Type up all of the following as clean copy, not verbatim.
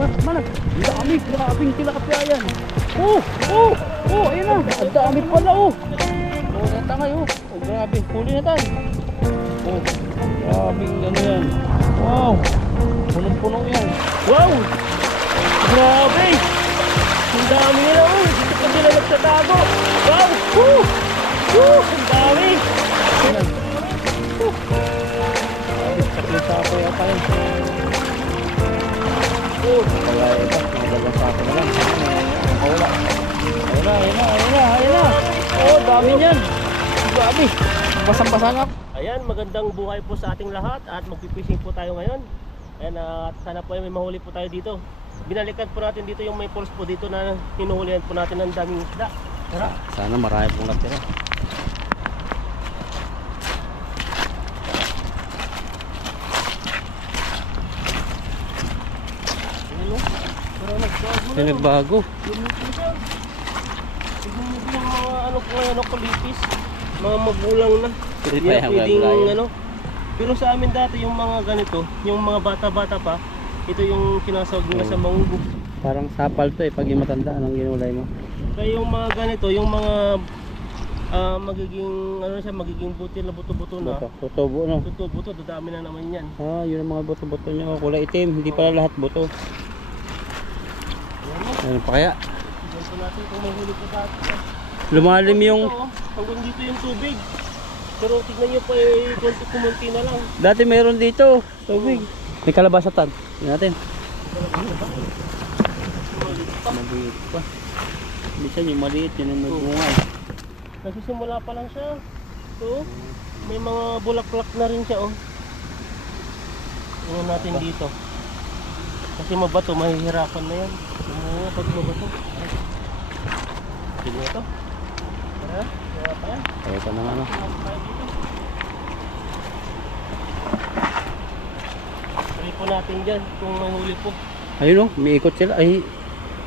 Manag. Ang dami. Grabing tilapia yan. Ayun na. Ang dami pala natangay grabe. Huli na tayo. Grabing ano yan. Wow. Punong-puno yan. Wow. Grabe. Ang dami nila dito pa sila nagtatago. Wow. Ang dami. Sakit sa ako yata yun. Kaya ito. Magagang sa ako na lang. Wala. Ayun na. Dami niyan. Grabe. Basang-basang ako. Ayan, magandang buhay po sa ating lahat at magpipishing po tayo ngayon. Ayan, at sana po ay may mahuli po tayo dito. Binalikan po natin dito yung may pools po dito na hinuhulihan po natin ng daming isda. Tara. Sana marami pong natira. Nagbago. Tignan mo yung mga ano po ngayon, kulitis. Mga magulang na. Pwede Hindi pa na yung pwedeng gagawin. ano. Pero sa amin dati yung mga ganito, yung mga bata-bata pa, ito yung kinasawag nila sa mangubo. Parang sapal to pag yung matanda, anong ginulay mo? Kaya yung mga ganito, yung mga magiging ano siya, magiging butil na buto-buto na. Tutubo no? Buto-buto, dadami na naman yan. Yun ang mga buto-buto niya. Kulay itim, hindi pala lahat buto. Ano pa kaya? Ganito natin kung may huli po sa atin. Lumalim yung... Hanggang dito yung tubig. Pero tignan nyo pa kumunti na lang. Dati mayroon dito, tubig. May kalabasatan. Tignan natin. Maliit pa. Minsan yung maliit, yun yung nagbunga. Nagsisimula pa lang siya. So, may mga bulaklak na rin siya Tingnan natin dito. Kasi mabato, mahihirapan na yan. Pag mabato. Sige ito. Tara, kaya pa yan. Ito na nga no. Try po natin dyan kung may huli po. Ayun o, may ikot sila. Ay,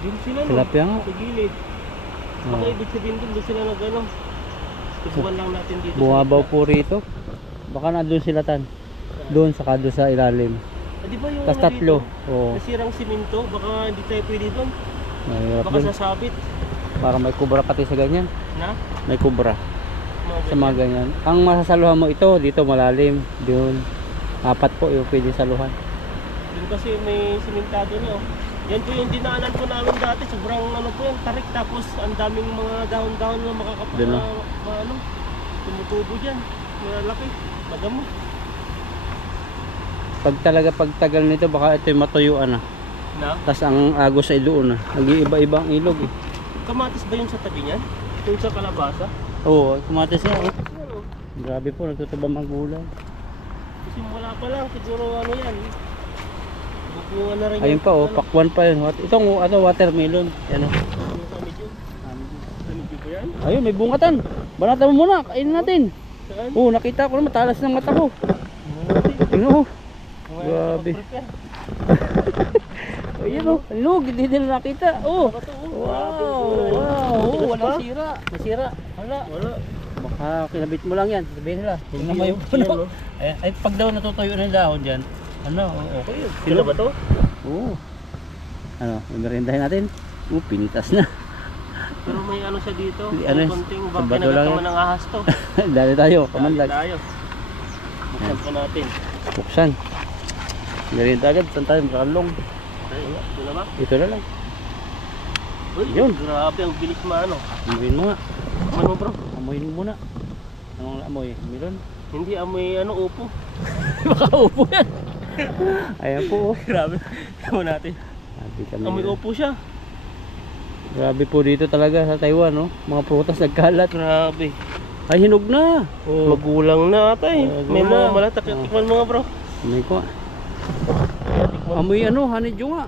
Doon sila tilapia nga. sa gilid. Baka ibig sabihin doon sila nag-ano. Tubuan lang natin dito. Bumabaw po rito. Baka nandun sila tan. Doon, saka doon sa ilalim. Di ba yung Tas tatlo. Oo. nasirang siminto? Baka hindi tayo pwede doon. Mahirap Baka dun. sasabit. Para may kubra pati sa ganyan. Na? May kubra Mga sa mga ganyan. Ang masasaluhan mo ito, dito malalim. Doon. 4 po yung pwede saluhan. Yun kasi may simentado na Yan po yung dinaanan po namin dati. Sobrang ano po yan, tarik. Tapos ang daming mga dahon-dahon na makakapag Doon, no? ano, tumutubo dyan. Malalaki. Magamo. Pag talaga pagtagal nito, baka ito yung matuyuan na. Na? Tapos ang agos ay doon na. Nag-iiba-iba ang ilog eh. Kamatis ba yung sa tabi niyan? Yung sa kalabasa? Oo, kumatis na. Yan o. Grabe po, nagtutubang ang gulay. Kasi wala pa lang. Siguro ano yan. Bukungan na rin Ayun pa oh, pakwan pa yun. Itong watermelon. Yan oh. Yung sa medyo. Medyo ba yan? Ayun, may bungatan. Banatan mo muna, kainin natin. Saan? Oo, nakita ko na matalas ng mata ko. Ano? Grabe. Ayun oh, lug, hindi nila nakita. Oh. Wow. Walang sira. Nasira. Wala. Baka kinabit mo lang yan. Sabihin nila. Tingnan mo yung puno. Ay, pag daw natutuyo na yung dahon dyan, okay yun. Sino ba to? Oo. Ano, merindahin natin. Pinitas na. Pero may ano siya dito. Ano, May konting sa baka bato lang kinagataman yan. ng ahas to. Dali tayo, kamandag. Dali tayo. Buksan po natin. Buksan. Merinda agad, saan tayo makalong? Ay, ito na ba? Ito na lang. Uy, Yun. grabe ang bilis maano. Amoyin mo nga. Ano bro? Amoyin mo muna. Anong amoy? Milon? Hindi amoy ano upo. Baka upo yan. Ayan po oh. Grabe. Ito natin. Grabe kami. Amoy upo siya. Grabe po dito talaga sa Taiwan no. Mga prutas nagkalat. Grabe. Ay hinog na. Magulang na ata eh. May mga Magulang. malatak. Tikman mga bro. Amoy ko. Amoy ano, honeydew nga.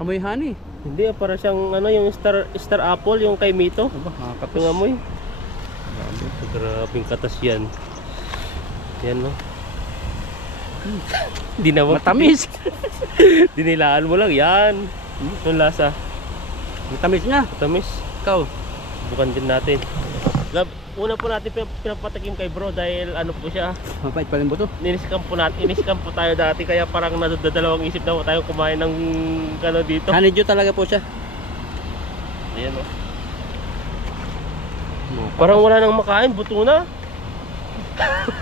Amoy honey. Hindi para siyang ano yung star apple yung kay Mito. Aba, nakakapos. Yung amoy. Grabing katas yan. Yan no. Hindi na Matamis. Dinilaan mo lang yan. Yung lasa. Matamis nga. Tamis. Ikaw. Bukan din natin. Gab, una po natin pinapatakim kay bro dahil ano po siya, Mapait pa rin buto. iniskam po tayo dati kaya parang nadadalawang isip na po tayo kumain ng ano dito. Honeydew talaga po siya. Ayan o. Parang wala nang makain, buto na.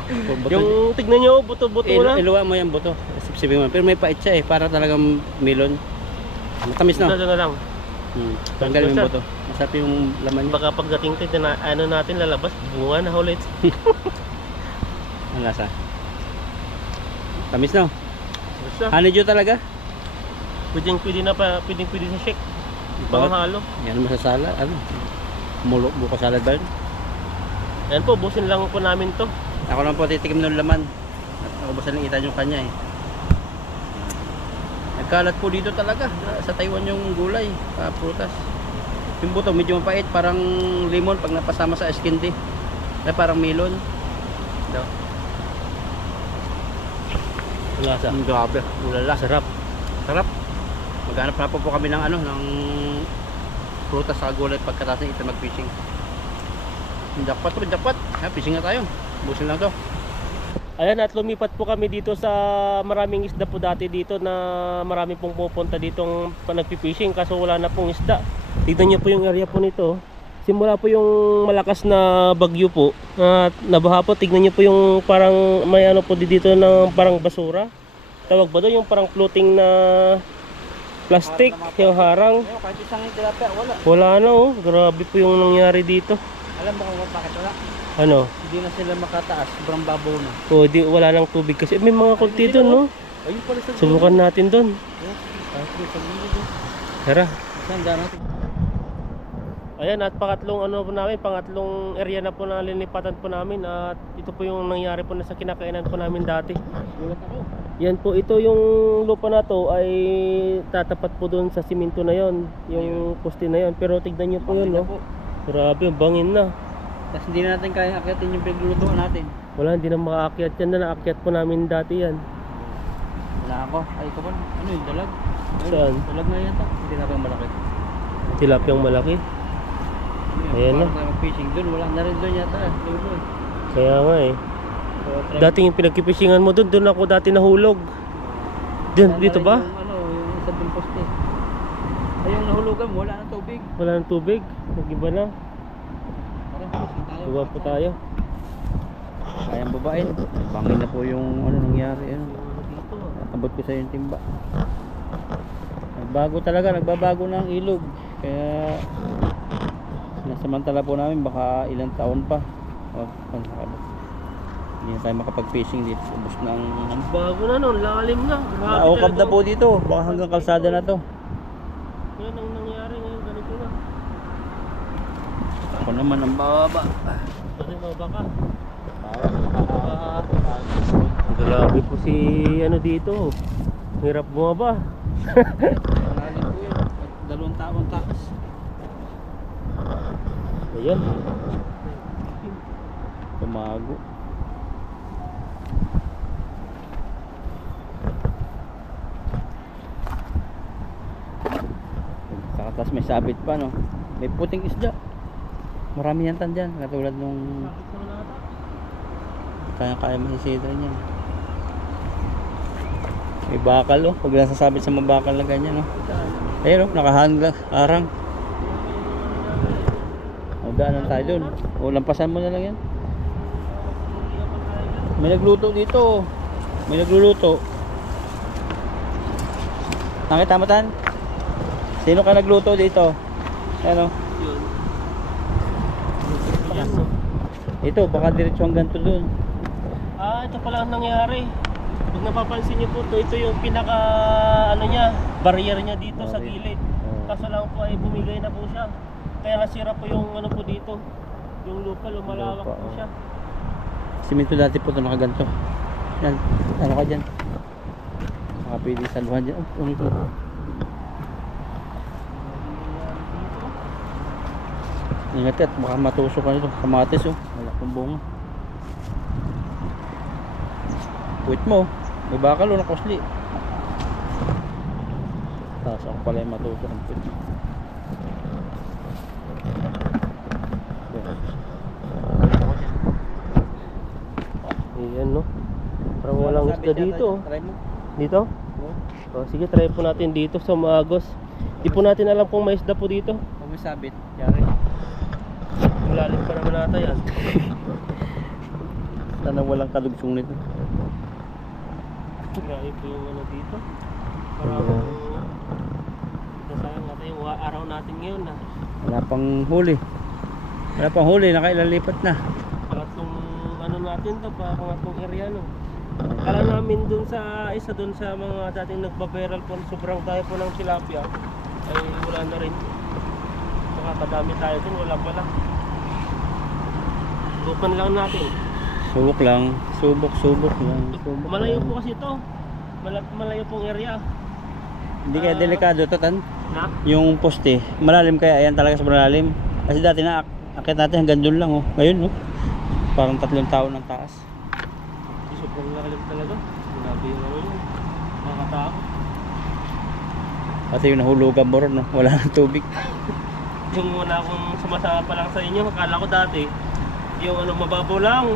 Buto. Yung tignan nyo, buto-buto na. Iluwa mo yung buto. Sipsipin mo. Pero may pait siya eh. Para talagang melon. Matamis no? Ito na lang. Tanggalin mo yung buto. Masarap yung laman niya. Baka pagdating tayo na ano natin lalabas, bunga na ulit. Ang lasa. Tamis no? Basta, Honeydew talaga. pwede sa shake. Panghalo. Yan mo sa salad. Ano? Buko salad ba yun? Ayan po, busin lang po namin to. Ako lang po titikim ng laman. At naubasan ng itan yung kanya eh. Nagkalat po dito talaga. Sa Taiwan yung gulay. Prutas. Yung buto medyo mapait. Parang lemon pag napasama sa skin tea. Na parang melon. No? Lasa. Grabe. Ulala. Sarap. Sarap. Maghanap na po kami ng ano, ng prutas sa gulay pagkatapos ng ito mag-fishing. Jackpot po, jackpot. Ha, fishing na tayo. Busin lang to. Ayan, at lumipat po kami dito sa maraming isda po dati dito na marami pong pupunta ditong nagpipishing kaso wala na pong isda. Tignan nyo po yung area po nito. Simula po yung malakas na bagyo po at nabaha po. Tignan nyo po yung parang may ano po dito ng parang basura. Tawag ba doon yung parang floating na plastic, yung harang. Kahit isang tilapia, wala. Wala na oh, grabe po yung nangyari dito. Alam mo kung bakit wala? Ano? Hindi na sila makataas, sobrang babaw na. Oh, wala nang tubig kasi may mga konti doon no. Ayun pala sa Subukan natin doon. Tara. Saan daan natin? Ayan, at pangatlong area na po na linipatan po namin at ito po yung nangyari po na sa kinakainan po namin dati. Gulat ako. Yan po, ito yung lupa na to ay tatapat po doon sa simento na yon, yung poste na yon. Pero tignan nyo po yun, no? Grabe, bangin na. Tapos hindi na natin kaya akyatin yung pinaglulutuan natin. Wala, hindi na makaakyat yan na naakyat po namin dati yan. Wala ako. Ay, kapal. Ano yung dalag? Saan? Dalag na yata. Hindi na pang malaki. Tilapiyang malaki. Ayan na. Parang fishing doon. Wala na rin doon yata. Lulo eh. Kaya nga eh. So, try- Dating yung pinagkipishingan mo doon ako dati nahulog. Wala Dito na ba? rin Yung, ano, yung isa doon poste. Ay, yung nahulugan, wala nang tubig. Wala ng tubig. Nag-iba na. Tara, fishing tayo. Tuwa po tayo. Kayang babain. Bangin na po yung ano nangyari. Ano. Abot ko sa yung timba. Nagbago talaga, nagbabago na ang ilog. Kaya nasamantala po namin baka ilang taon pa. Hindi na tayo makapag-fishing dito. Ubus na ang Bago na no, lalim na. Grabe naukab na talaga. po dito. Baka hanggang kalsada na to. Yan ang nangyari ngayon, ganito na. Ako naman ang bababa. Kasi baka. Grabe po si ano dito. Hirap bumaba. Malalim po yun. Dalawang taong taas. Ayan. Tumago. Tapos may sabit pa no. May puting isda. Marami yan dyan. Katulad nung kaya masisita niyan. May bakal oh. Pag nasasabit sa mga bakal na ganyan oh. Ayun oh. Nakahangla. Arang. O daanan tayo dun. O lampasan mo na lang yan. May nagluto dito. May nagluluto. Nakita mo tan? Sino ka nagluto dito? Ano? Yun. Ito, baka diretso hanggang to dun. Ito pala ang nangyari. Pag napapansin niyo po, ito yung pinaka ano niya, barrier niya dito sa gilid. Kaso lang po ay bumigay na po siya. Kaya nasira po yung ano po dito. Yung lupa, lumalawak Lupa, po oh. siya. Simento dati po ito nakaganto. Yan, ano ka dyan? Nakapili sa luhan dyan. Oh, ano ito? Ingat at baka matusok ka nito. Kamatis oh. Wala pong bunga. Wait mo. May bakal oh, nakosli. Tapos ako pala yung matusok ang puwit. Ayan no. Parang walang isda dito. Oh. Try mo. Dito? Oh, sige, try po natin dito sa Maagos. Di po natin alam kung may isda po dito. Kung may sabit, yari. Malalim pa naman ata yan. Sana walang kalugsong nito. Grabe po yung ano dito. Parang nasayang natin yung araw natin ngayon na. Wala pang huli. Wala pang huli, nakailalipat na. Pangatlong ano natin to, pangatlong area no. Kala namin dun sa isa dun sa mga dating nagbaberal po, sobrang tayo po ng tilapia ay wala na rin. Saka kadami tayo dun, wala pala. Subukan lang natin. Subok lang. Subok lang. Malayo po kasi ito. Malayo pong area. Hindi kaya delikado to, Tan? Na? Yung poste, malalim kaya yan talaga sa malalim. Kasi dati na akit natin hanggang doon lang oh. Ngayon oh. Parang 3 tao ng taas. Sobrang lalim talaga. Grabe yung ano yun. Nakakatakot. Pati yung nahulugan mo ron, no? Wala nang tubig. Yung muna akong sumasama pa lang sa inyo, akala ko dati, yung ano mababaw lang.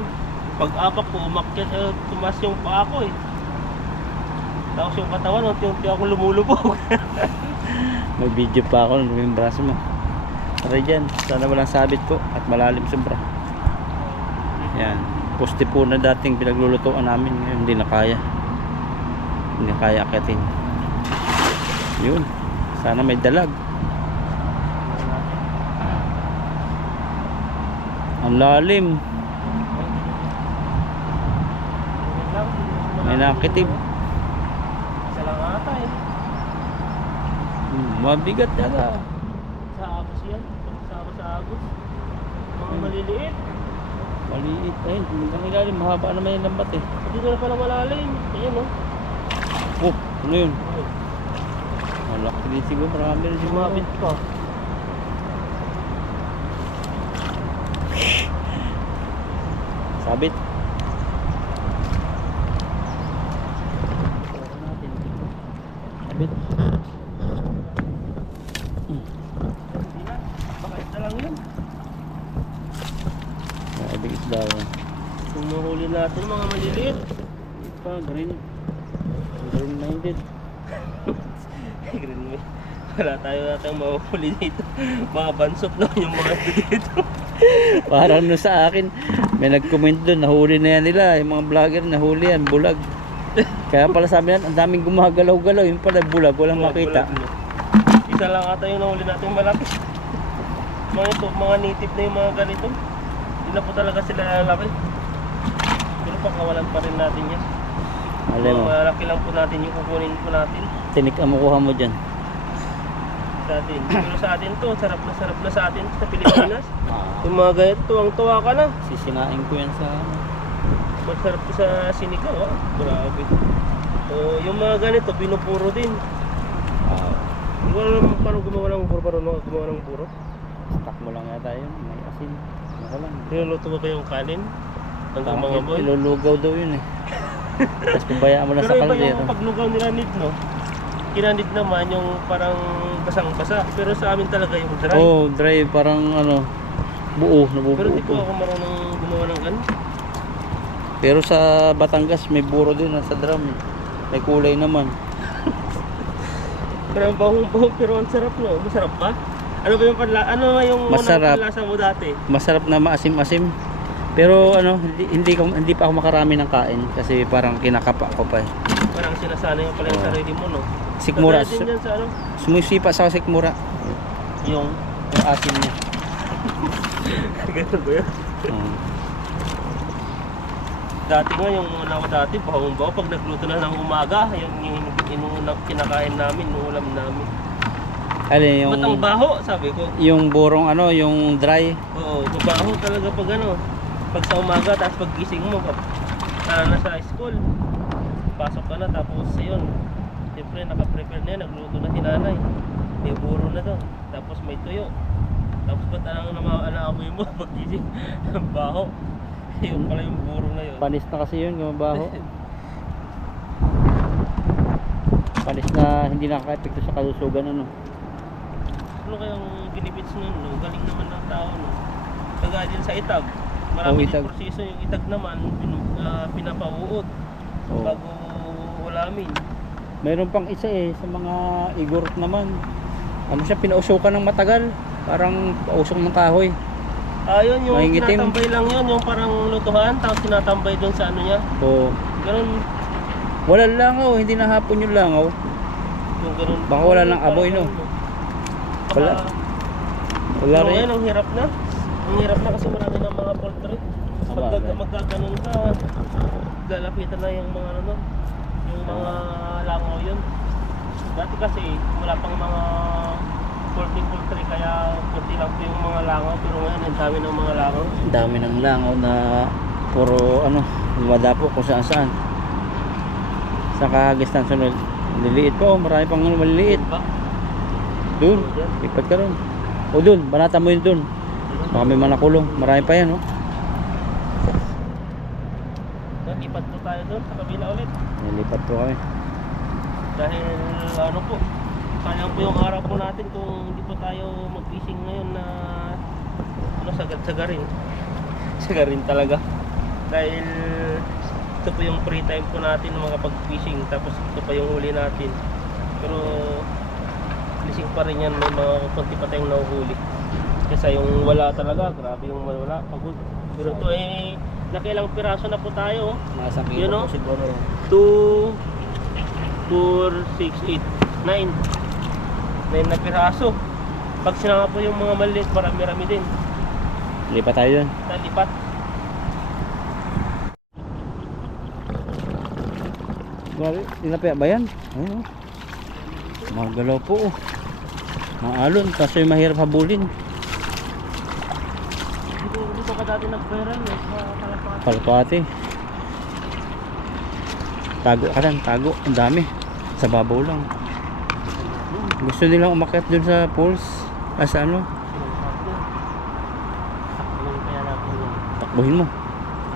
Pag-apak ko, umakyat, tumas yung paa ko eh. Tapos yung katawan, unti-unti akong lumulubog. May video pa ako yung braso mo. Tara dyan, sana walang sabit po at malalim sobra. Yan, poste po na dating pinaglulutuan namin. Ngayon hindi na kaya. Hindi na kaya akitin. Yun, sana may dalag. Ang lalim. May nakitib. Isa lang ata eh. Mabigat talaga. Sa agos yan. Pagsama sa agos. Mga maliliit. Maliit. Ayun, hanggang ilalim. Mahaba naman yung lambat eh. Dito na pala malalim. Ayan oh. Oh, ano yun? Malaki din siguro. Marami rin siguro. Sumabit pa. Sabit. Sabit. Hindi na. Baka isa lang yun. Sabit isda yan. Kung mahuli natin mga maliliit. Pa, green. Green minded. Green me. Wala tayo natang mahuli dito. Mga bansot na yung mga dito. Parang no sa akin, may nag-comment doon, nahuli na yan nila. Yung mga vlogger, nahuli yan, bulag. Kaya pala sabi natin, ang daming gumagalaw-galaw. Yung pala bulag, walang makita. Isa lang ata yung nahuli natin malaki. Mga ito, mga native na yung mga ganito. Hindi na po talaga sila lalaki. Pero pakawalan pa rin natin yan. Alam mo, Malaki lang po natin yung kukunin po natin tinik ang makuha mo dyan. sa atin. Pero sa atin to, sarap na sa atin sa Pilipinas. Yung mga ganito, tuwang-tuwa ka na. Sisinain ko yan sa... Masarap to sa sinigaw, ah. Grabe. So, yung mga ganito, pinupuro din. Hindi ko alam paano gumawa ng buro, gumawa ng buro. Stock mo lang yata yun, may asin. Ano lang. Niluluto mo ba yung kanin? Hanggang mga boy? Ilulugaw daw yun eh. Tapos pabayaan mo lang sa Pero iba kaldero. yung paglugaw nila nid, no? Kinanid naman yung parang basang-basa. Pero sa amin talaga yung dry. Oh, dry, parang ano, buo, nabubuo. Pero di po ako marunong gumawa ng ano. Pero sa Batangas, may buro din sa drum eh. May kulay naman. Pero ang bahong-bahong pero ang sarap, no? Masarap ba? Ano ba yung ano yung Masarap. unang panlasa mo dati? Masarap na maasim-asim. Pero ano, hindi pa ako makarami ng kain kasi parang kinakapa ko pa eh. Parang sinasanay mo pala yung sarili mo, no? Sikmura. Pagdating dyan sa ano? Sumisipa sa sikmura. Yung Yung asim niya. ganun ba yun? Dati nga yung una ko dati, bahong-baho pag nagluto na ng umaga, yung kinakain namin, yung ulam namin. Alin yung... Ba't ang baho? Sabi ko. Yung burong ano, yung dry. Oo, mabaho talaga pag ano. Pag sa umaga, tapos pag gising mo, na sa school. Pasok ka na, tapos yun. Siyempre, naka-prepare na yan, nagluto na si nanay. May buro na doon. Tapos may tuyo. Tapos ba't naamoy mo pag gising? Ang baho. Yun pala yung buro na yun. Panis na kasi yun, gumabaho. Panis na hindi nakaka-epekto sa kalusugan ano. Ano kayang benefits nun, no? Galing naman ng tao, no? Kagaya din sa itab. Marami Oh, din itag. proseso. Yung itag naman, pinapauot Oh. bago ulamin. Mayroon pang isa sa mga igorot naman. Ano siya, pinausukan ng matagal. Parang pausok ng kahoy. Ayun, yung Mangingitim. tinatambay lang yun, yung parang lutuhan, tapos tinatambay doon sa ano niya. O, Ganun, wala langaw, hindi na hapon yung langaw. yung ganun. Baka wala nang aboy, no? Baka, Wala. Wala pero rin. yan, ang hirap na. Ang hirap na kasi marami ng mga poultry. Pag Sabagay. magkaganon ka, lalapitan na yung mga ano, yung mga langaw yun. Dati kasi wala pang mga poultry kaya kunti lang po yung mga langaw, pero ngayon ang dami ng mga langaw. Ang dami ng langaw na puro ano, lumadapo kung saan saan. Sa kahagis ng sunod. Liliit pa, marami pang maliliit. Ba? Doon, lipat ka ron. O doon, banata mo yun doon. Baka may manakulong, marami pa yan, oh. Lipat po tayo doon sa kabila ulit. Lipat po kami. Dahil ano po, sayang po yung araw po natin kung hindi po tayo mag-fishing ngayon na ano, sagad-sagarin. Sagarin talaga. Dahil ito po yung free time po natin na makapag-fishing, tapos ito pa yung huli natin. Pero fishing pa rin yan, may mga konti pa tayong nahuhuli. Kasi yung wala talaga, grabe yung wala, pagod. Pero ito nakilang piraso na po tayo. Nasa Yun, kilo oh. po siguro. 2, 4, 6, 8, 9 na piraso. Pag sinama po yung mga maliit, marami-rami din. Lipat tayo dun. Nalipat. Grabe, tilapia ba yan? Ayun, oh. Magalaw po, oh. Maalon, kaso yung mahirap habulin. Dito ka dati nag-viral, eh. Palpati. Tago ka lang, tago. Ang dami. Sa babaw lang. Gusto nilang umakyat dun sa pools. Sa ano? Takbuhin kaya natin yun. Takbuhin mo.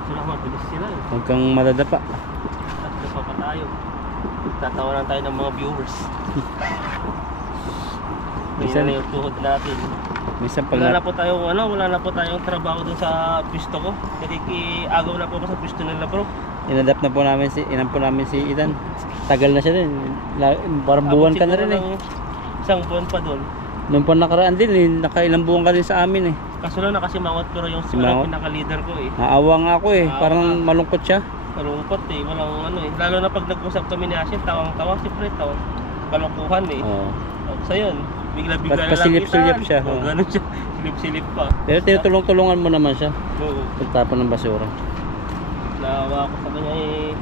Sila mabilis sila, eh. Huwag kang madadapa. Tatlo pa tayo. Tatawanan tayo ng mga viewers. Minsan na yung tuhod natin. Minsan pag Wala na po tayong wala na po tayong trabaho dun sa pisto ko. Nakikiagaw na po ako sa pisto nila, bro. inadapt na po namin si Ethan. Tagal na siya din. Parang buwan ka na rin, eh. Isang buwan pa doon. Noong pa nakaraan din, eh, nakailang buwan ka rin sa amin, eh. Kaso lang nakasimangot, pero yung Si Mangot? pinaka-leader ko, eh. Naawa nga ako, eh. Naawa Parang ka. malungkot siya. Malungkot, eh. Walang ano, eh. Lalo na pag nag-usap kami ni Ashin, tawang-tawa si Fred, kalokohan, eh. Oo. So yun, bigla-bigla Ba't na lang pasilip-silip siya, Oh, oh. ganun siya. Silip-silip pa. Pero tinutulong-tulungan mo naman siya. Oo. Pagtapon ng basura. Naawa ko sa kanya, eh.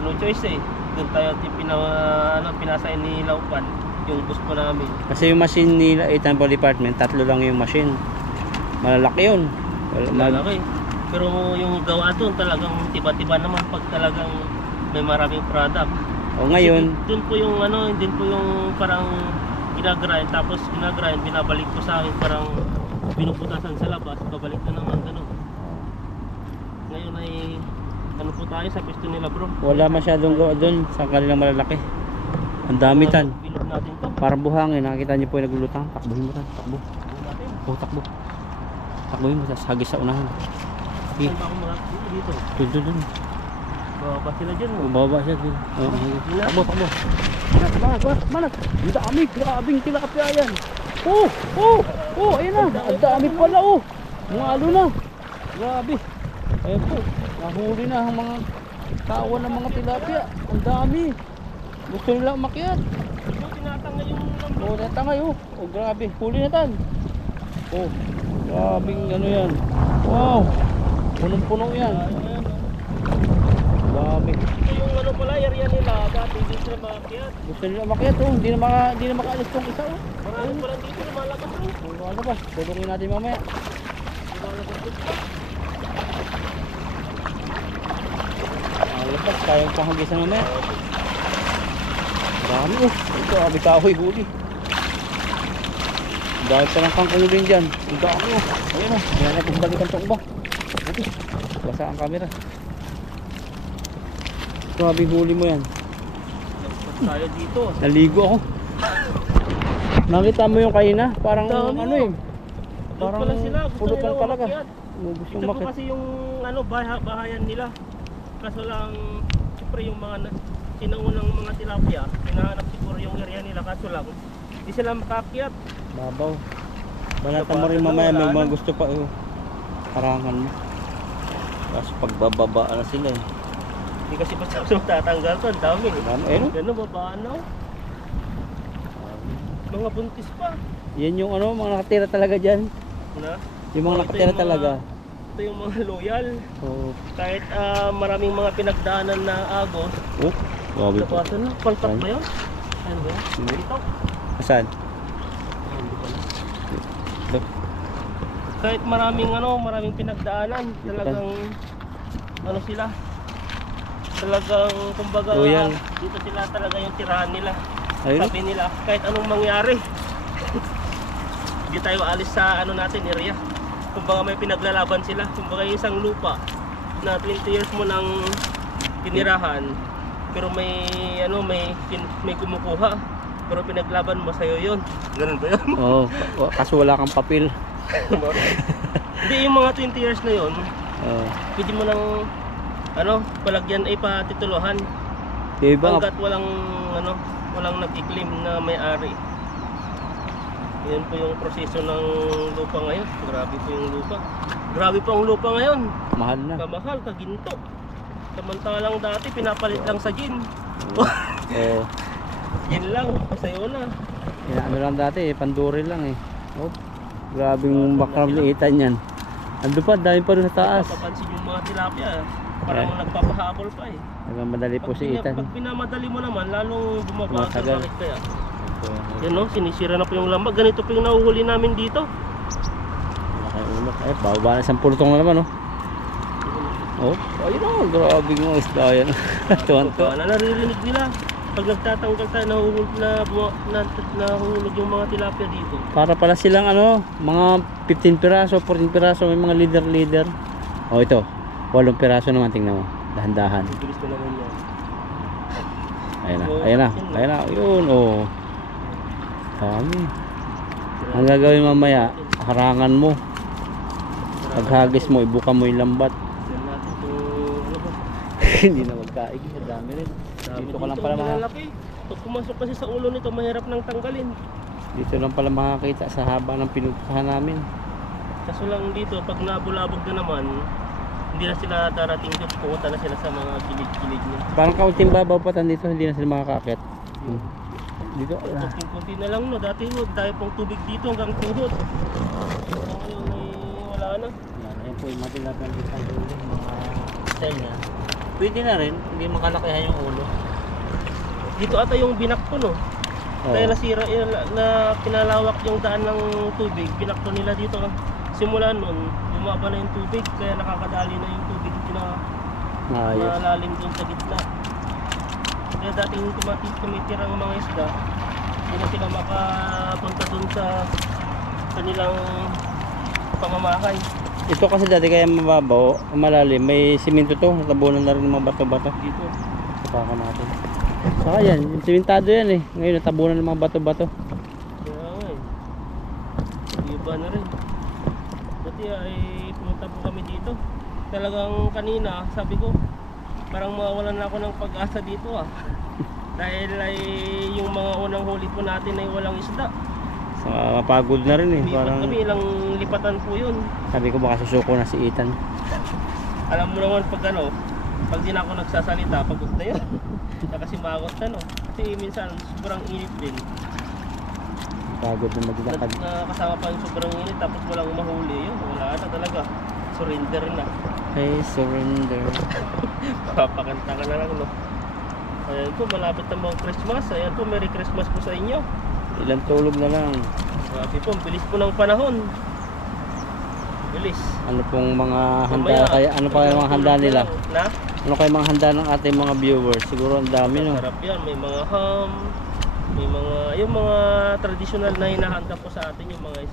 No choice, eh. Doon tayo pinasain ni Laupan, yung bus po namin. Kasi yung machine nila, Ethan Ball Department, 3 lang yung machine. Malalaki yun. Malaki. Pero yung gawa doon talagang tiba-tiba naman pag talagang may maraming product. O ngayon, Doon po yung din po yung parang ginagrind, tapos ginagrind, binabalik po sa akin, parang binubutasan sa labas, babalik na naman ganun. Ngayon ay ano po tayo sa pwesto nila, bro. wala masyadong gawa doon sa kanilang malalaki. Ang dami tan. Bilog natin to. Parang buhangin. Nakikita niyo po yung naglulutang. Takbuhin mo tan. Takbo. Bilog natin. Oh, takbo. Takbuhin mo. Tapos hagis sa unahan. Okay. Saan ba ako dito? Doon. Baba sila dyan, mo. Bumaba siya. Doon. Oh, hagis. Takbo. Manag. Ang dami. Grabing tilapia yan. Ayun na. Ang dami pala, oh. Mga na. Grabe. Ayun po. Nahuli na ang mga kawan ng mga tilapia. Ang dami. Gusto nila umakyat. Tinatangay yung Oh, natangay, oh. Oh, grabe. Huli na tan. Oh, grabing ano yan. Wow. Punong-puno yan. Grabe. Ito yung pala, area nila, dati hindi sila maakyat. Gusto nila umakyat, oh. Hindi na makaalis tong isa, oh. Marami pa lang dito, lumalabas rin. Oh, ano ba? Tulungin natin mamaya. Lapas, kayang panghagisan mamaya. Dami, oh. Ito, abi kahoy, huli. Dahil pa ng kangkong din dyan. Ang dami, oh. Ayun, oh. Ayan na kung balikan itong iba. Ito, basa ang camera. Grabe, huli mo yan. Tayo dito. Naligo ako. Nakita mo yung kaina? Parang Dami, ano, oh. eh. Doon pala sila, gusto pulutan nila talaga. umakyat. Gusto Ito po makit. kasi yung ano, bahayan nila. Kaso lang, siyempre yung mga sinaunang mga tilapia, hinahanap siguro yung area nila. Kaso lang, hindi sila makakyat. Babaw. Banatan mo rin mamaya, may mga gusto pa. Harangan mo. Tapos pagbababa na sila eh. Hindi kasi basta tatanggal to, ang dami. Ano, eh, no? Gano'n, babaan na. Mga buntis pa. Yan yung ano, mga nakatira talaga dyan. Na? Yung mga Oh, ito nakatira yung mga- talaga. Ito yung mga loyal. Oh, Kahit maraming mga pinagdaanan na agos. oh, grabe po. Nabasan na, palpak Saan? ba yun? Ano ba yun? Hindi. Dito? Saan? Hindi ko alam. Ito. Kahit maraming pinagdaanan, talagang ano sila, talagang kumbaga Loyal. dito sila talaga yung tirahan nila. Ayun. Sabi nila, kahit anong mangyari, hindi tayo alis sa ano natin area. Kumbaga may pinaglalaban sila. Kumbaga yung isang lupa na 20 years mo nang tinirahan, pero may kumukuha, pero pinaglaban mo sa'yo yun. Ganun ba yun? Oo, kaso wala kang papel. Hindi, yung mga 20 years na yun, Oo. pwede mo nang palagyan ay patituluhan Yung iba, hanggat walang nag-claim na may-ari. Yan po yung proseso ng lupa ngayon. Grabe po yung lupa. Grabe po ang lupa ngayon. mahal na. Kamahal, kaginto. Samantalang dati pinapalit lang sa gin. Oo. Gin lang, sayo na. Yan, ano lang dati, panduri lang eh. Oh, grabing background liitan yan. Ando pa, dami pa rin sa taas. Papapansin yung mga tilapia, parang nagpapahabol pa eh. Hanggang madali po si Ethan. Pag pinamadali mo naman, lalong bumabagal. Tumatagal. Bakit kaya? Yan no, sinisira na po yung lambat. Ganito po yung nahuhuli namin dito. Malaki ulo. Ay, bababa na isang pulutong na naman, oh. Oh, ayun oh, grabe ng isda yan. Tuwan-tuwa. Na naririnig nila. Pag nagtatanggal tayo, nahuhulog yung mga tilapia dito. Para pala silang ano, mga 15 piraso, 14 piraso, may mga leader. Oh, ito. 8 piraso naman, tingnan mo. Dahan-dahan. Bilis ko naman yan. Ayun na. Yun, oh. Dami. Ang gagawin mamaya, harangan mo. Paghagis mo, ibuka mo yung lambat. Yan natin itong ano ba? Hindi na magkaig. Dami rin. Dito ka lang pala malalaki. Pag pumasok kasi sa ulo nito, mahirap nang tanggalin. Dito lang pala makakita sa haba ng pinuntahan namin. Kaso lang dito, pag nabulabog na naman, hindi na sila darating dito, pupunta na sila sa mga gilid-gilid niya. Parang kaunting babaw pa dito, hindi na sila makakakit. Dito, Kunti na lang no, dati tayo pong tubig dito hanggang tuhod. Ngayon ay wala na. yan, ayun po yung matilat ng mga style niya. Pwede na rin, hindi makalakihan yung ulo. Dito ata yung binakto no. Kaya nasira, na pinalawak yung daan ng tubig, binakto nila dito. Simula nun, bumaba na yung tubig, kaya nakakadali na yung tubig na Ayos. malalim dun sa gitna. Kaya dating tumitirang mga isda, hindi na sila makapunta dun sa kanilang pamamahay. Ito kasi dati kaya mababaw, malalim, may simento to, natabunan na rin ng mga bato-bato. Dito. Tapakan natin. Saka yan, yung simentado yan eh. Ngayon natabunan ng mga bato-bato. Kaya nga eh. Iba na rin. Dati ay pumunta po kami dito. Talagang kanina, sabi ko, parang mawawalan na ako ng pag-asa dito ah. Dahil ay yung mga unang huli po natin ay walang isda. Mapagod na rin eh. Lipat Parang kami, ilang lipatan po yun. sabi ko baka susuko na si Ethan. Alam mo naman pag di na ako nagsasalita, pagod na yun. Kasi magot na no. Kasi minsan sobrang init din. Pagod na maglakad. Kasama pa yung sobrang init tapos walang mahuli yun. Wala na talaga. Surrender na. Hey, surrender. Papakanta ka na lang no. Ayan po, malapit na mga Christmas. Ayan po, Merry Christmas po sa inyo. Ilang tulog na lang. Grabe po, bilis po ng panahon. Bilis. Ano pong mga handa Mamaya, kaya ano pa yung mga handa tulog na nila? lang. Na? Ano kaya mga handa ng ating mga viewers? Siguro ang dami no. Sarap yan. May mga ham. May yung mga traditional na hinahanda po sa atin. Yung mga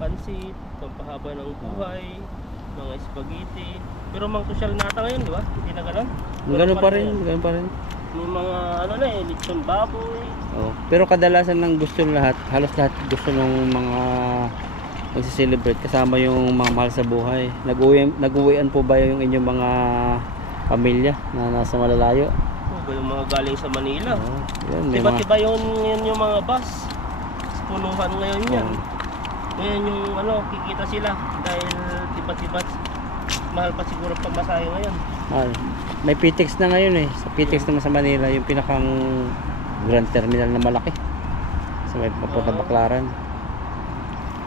pansit, pampahaba ng buhay, mga spaghetti. Pero mga social nata ngayon, di ba? Hindi na ganun. Ganun pa rin, ganun pa rin. May mga lechon baboy. Oh. Pero kadalasan ng gusto lahat, halos lahat gusto ng mga Magse-celebrate kasama yung mga mahal sa buhay. Nag-uwian po ba yung inyong mga pamilya na nasa malalayo? Yung mga galing sa Manila. Oo, yun, may mga... Iba-iba yun yung mga bus. Punuhan ngayon yan. Ngayon yung kikita sila dahil tibat-tibat. Mahal pa siguro pamasahe ngayon. May PTEX na ngayon eh. Sa PTEX naman sa Manila, yung pinakang Grand Terminal na malaki. Sa may papunta Baclaran.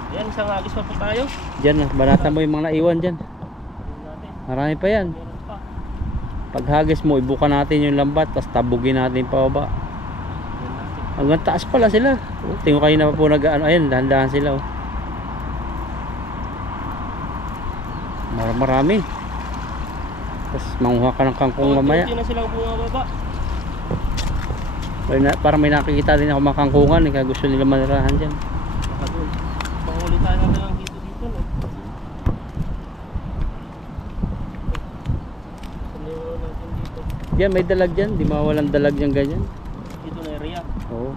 Yan, isang agis pa po tayo. Diyan, banatan mo yung mga naiwan dyan. Natin. Marami pa yan. Meron pa. Paghagis mo, ibuka natin yung lambat, tapos tabugin natin pa baba. Yan natin. Hanggang taas pala sila. Tingnan kayo na pa po ayun, dahan-dahan sila. Marami. Tapos manguha ka ng kangkong mamaya. Hindi na silang bumababa. Parang may nakikita din ako mga kangkungan, kaya gusto nila manirahan dyan. Baka doon. Panghuli tayo ng dalang dito, no? Paniwala natin dito. Yan, may dalag dyan. Di mawalang dalag dyan ganyan. Dito na area. Oo.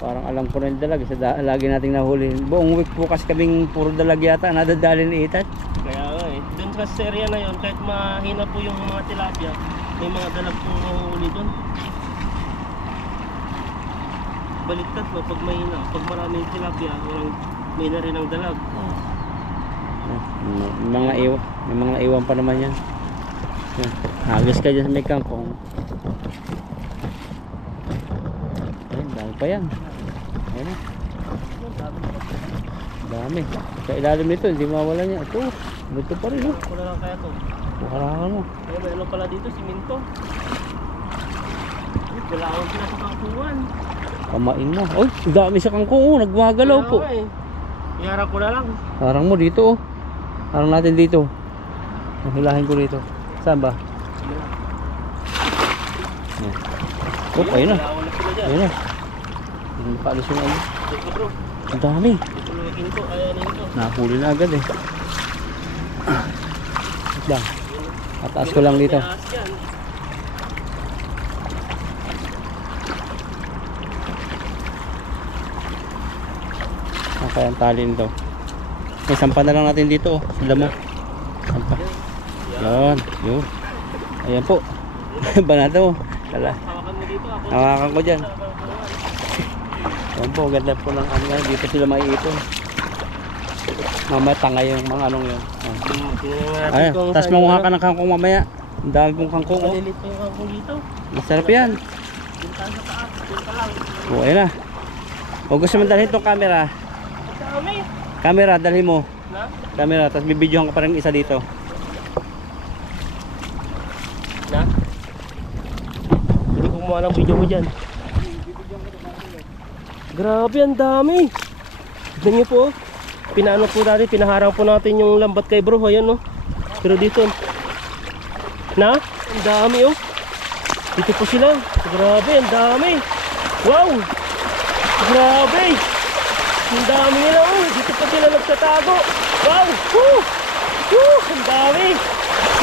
Parang alam ko na yung dalag. Lagi nating nahuli. Buong week po kasi kaming puro dalag yata. Nadadali ni Itan. Kaya nga eh. Doon sa area na yon, kahit mahina po yung mga tilapia, may mga dalag po mahuli doon. Baliktad po pag mahina. Pag maraming tilapia, may na rin ang dalag. May mga iwan pa naman yan. Yan. Hagis ka dyan sa may kangkong. Ayun, dami pa yan. Ayun. Dami. Sa ilalim nito, hindi mawala niya. Ito pa rin. Ako na lang kaya to. Bukarangan mo. Kaya may ano pala dito, siminto. Dalawang sila sa kangkungan. Kamain mo. Uy, dami sa kangkong. Nagmagalaw po. Kaya nga eh. Iharap ko na lang. Parang mo dito. Parang natin dito. Nahilahin ko dito. Saan ba? Ayun na. Dalawang na sila dyan. Ayun na. Hindi pa alis yung ano. Dito bro. Ang dami. Dito lagin ko. Ayan ito. Nahuli na agad eh. Wait lang. Ataas ko lang dito. May ahas yan. Okay, ang tali nito. May sampa na lang natin dito. Sila mo. Sampa. Yan. Yun. Ayan po. Banata mo. Lala. Hawakan mo dito. Ako. Hawakan ko dyan. Sa kangkungan. Ayan po. Ganda po ng ano. Dito sila maiipon. Mamaya tangay yung mga anong yun. Tingnan natin Ay, kung tapos saan manguha yung ka ng kangkong mamaya. Ang dami pong kangkong. Oh. Malilit pa yung kangkong dito. Masarap yan. Doon tayo sa taas. Doon ka lang. O, ayun na. O gusto mo dalhin itong camera. Dami. Camera, dalhin mo. Na? Camera, tapos bibidyohan ka pa rin isa dito. Na? Hindi ko kumuha ng video mo dyan. Grabe, ang dami. Tignan niyo po. Pinaano po natin, pinaharang po natin yung lambat kay bro. Ayan no. Pero dito. Na? Ang dami oh. Dito po sila. Grabe, ang dami. Wow. Grabe. Ang dami nila oh. Dito po sila nagtatago. Wow. Woo. Woo. Ang dami.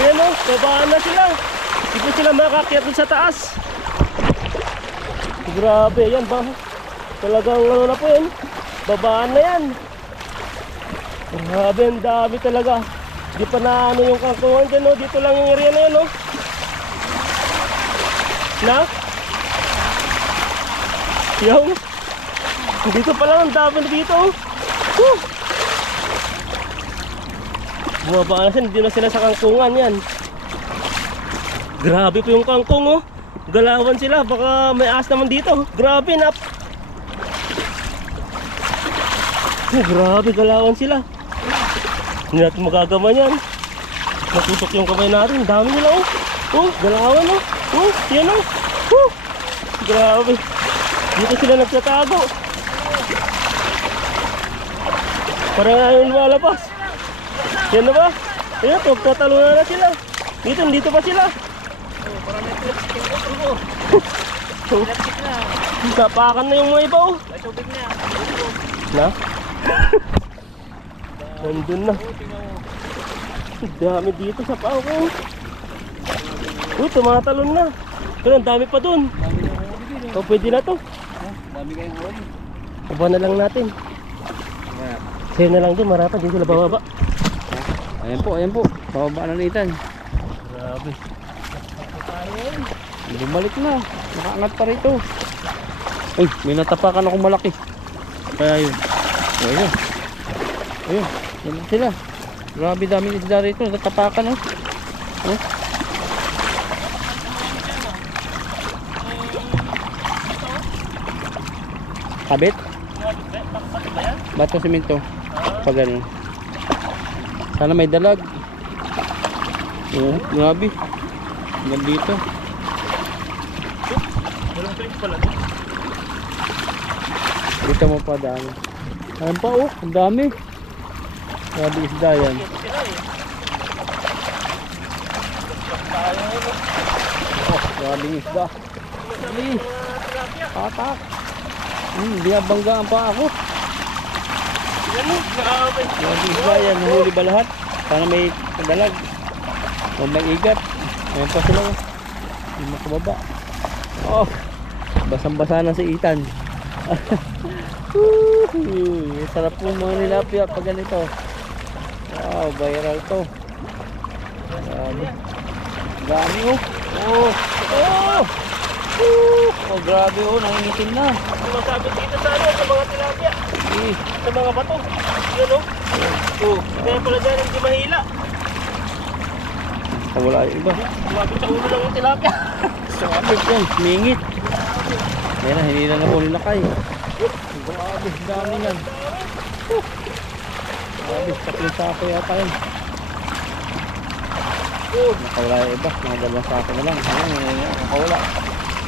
Ayan oh. Babaan na sila. Hindi po sila makakyat dun sa taas. Grabe. Yan ba? Talagang ano na po yan. Babaan na yan. Grabe, ang dami talaga. Di pa na ano yung kangkungan dyan, no? Dito lang yung area na yan, no? Na? Yung? Dito pa lang, ang dami na dito, oh. Woo! Bumaba na sila, hindi na sila sa kangkungan yan. Grabe po yung kangkong, oh. Galawan sila, baka may ahas naman dito. Grabe, grabe, galawan sila. Hindi natin magagawa yan. Matusok yung kamay natin. Dami nila oh. Oh, galawan oh. Oh, yan oh. Oh, grabe. Dito sila nagtatago. Parang ayaw lumalabas. Yan na ba? Ayan, pagtatalunan na sila. Dito pa sila. Oh, parang may plastic oh. Napakan na yung mga iba oh. May tubig na. Na? Nandun na. Dami dito sa pao ko. Uy, tumatalon na. Pero ang dami pa dun. O, pwede na to. Dami kayong huli. Kuha na lang natin. Sa'yo na lang din, marapan. Din sila bababa. Ayan po. Pababa na ni Ethan. Grabe. Bumalik na. Nakaangat pa rito. Ay, may natapakan akong malaki. Kaya yun. Ayun. Yan sila. Grabe daming isda rito. Natapakan oh. Oh. Kabit? Bato simento. Pag ano. Sana may dalag. Oh, grabe. Hanggang dito. Walang trip pala. Dito mo pa dami. Ayan pa oh, ang dami. Grabe isda yan. Oh, grabe isda. Dali. Patak. Binabanggaan pa ako. Yan mo, grabe. Grabe isda yan. Huli ba lahat? Sana may dalag. O may igat. Ayan pa sila oh. Hindi makababa. Oh, basang-basa na si Ethan. Sarap po mga nilapia pag ganito. Wow, viral to. Grabe. Grabe oh. Oh. Oh. Oh, grabe oh, nangingitim na. Sumasabit dito sa ano, sa mga tilapia. Eh, Sa mga bato. Yun o. Oh. Kaya pala dyan hindi mahila. wala yung iba. Sumabit sa ulo ng yung tilapia. Sabit yan, mingit. Ayan na, hindi na huli na kayo. Grabe, dami yan. Grabe, tatlong sako yata yun. Nakawala yung iba, mga dalawang sako na lang. Ayan, nakawala.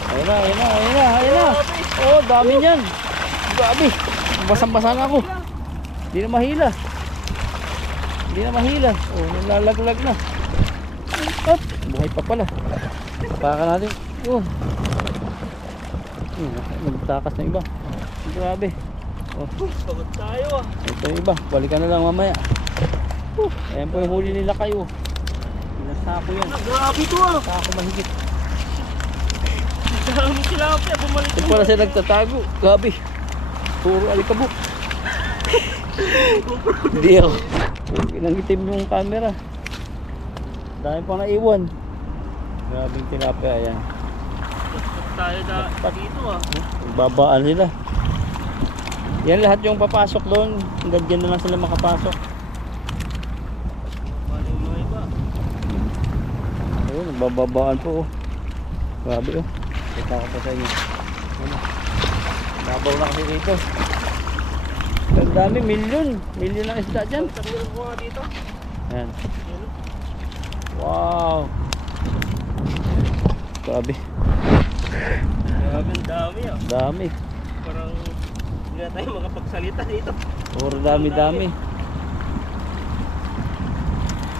Ayan na. Oh, dami yan. Grabe, basang-basa na ako. Hindi na mahila. Oh, nalalaglag na. At, buhay pa pala. Baka natin. Oh. Nagtakas na iba. Grabe. Oh. Pagod tayo ah. Ito yung iba. Balikan na lang mamaya. Ayan po yung huli nila kayo. Ilang sako yan. Grabe to ah. Sako mahigit. Dami tilapia, bumalik Ito pala sila nagtatago. Grabe. Puro alikabok. Hindi ako. Pinangitim yung camera. Dami pang naiwan. Grabing tilapia yan. tayo dito ah. Babaan sila. Yan lahat yung papasok doon. Hanggang dyan na lang sila makapasok. Paano yung mga iba? Ayun, nagbababaan po oh. Grabe oh. Kita ko pa sa inyo. Ano? Nabaw na kasi dito. Ang dami, milyon lang isda dyan. Tagmirin ko nga dito. Yan. Wow. Grabe. Grabe ang dami ah. Dami. Parang hindi na tayo makapagsalita dito. Puro dami.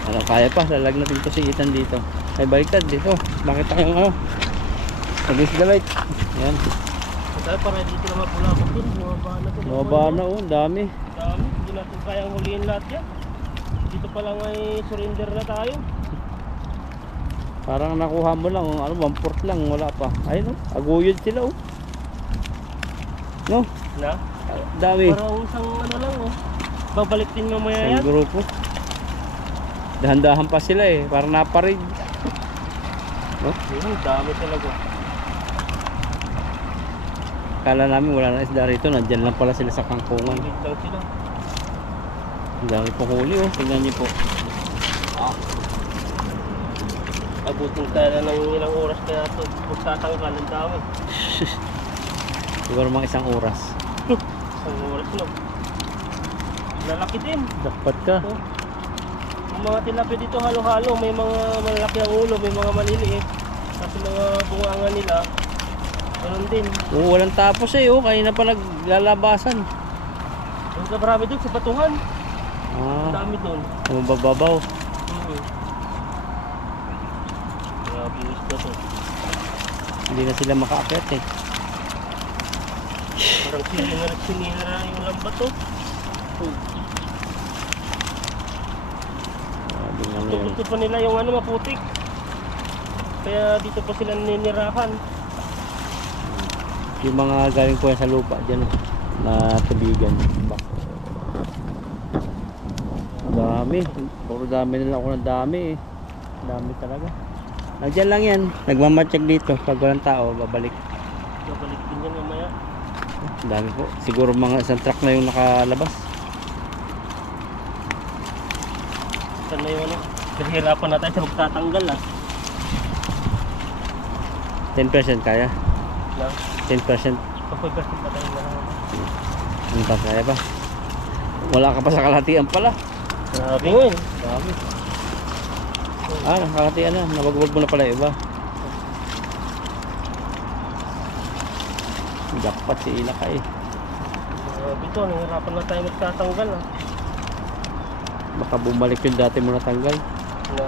Ano, kaya pa, lalag natin to si Ethan dito. Ay, baliktad dito. Bakit tayong ano? Against the light. Yan. Kaya para dito na mapulapok dun. Bumaba na to. Baba na oh, dami. Dami. Hindi natin kayang huliin lahat yan. Dito pa lang ay surrender na tayo. Parang nakuha mo lang, ano, 1/4 lang, wala pa. Ayun oh, aguyod sila oh. No? Na? Dami. Parang isang ano lang oh. Babalik din mamaya yan. Sa grupo. Dahan-dahan pa sila eh, parang naparig. No? Dami talaga. Kala namin wala na isda rito, nandyan lang pala sila sa kangkungan. Higit lang sila. Ang dami po huli oh, tingnan niyo po. Abutin tayo na ng ilang oras kaya ito magtatanggal ang dami. Siguro mga 1 oras. Isang oras lang. Lalaki din. Dapat ka. Yung mga tilapia dito halo-halo, may mga malaki ang ulo, may mga maliliit. Kasi mga bunganga nila, ganun din. Oo, walang tapos eh oh, kanina pa naglalabasan. Ang marami doon sa patungan. Ang Ah, dami doon. mabababaw. Grabe yung isda to. Hindi na sila makaakyat eh. Parang sinira yung lambat to. Grabe nga na yun. Gusto pa nila yung ano maputik. Kaya dito pa sila ninirahan. Yung mga galing po yan sa lupa dyan oh, na tubigan. Dami. Puro dami nila ako ng dami eh. Dami talaga. Nandiyan lang yan. Nagmamatsyag dito. Pag walang tao, babalik. Babalik din yan mamaya. Dami po. Siguro mga isang truck na yung nakalabas. Saan na yung ano? Nahihirapan na tayo sa magtatanggal ah. 10% kaya? Na? 10%. Kapag kasi pa tayo na lang. Ano pa kaya ba? Wala ka pa sa kalahatian pala. Grabe nga eh. Dami. Ah, kalahatian na. Nabagbag mo na pala yung iba. Dapat si Ilaka eh. Grabe to, nahihirapan na tayo magtatanggal ah. Baka bumalik yung dati mo natanggal. Na?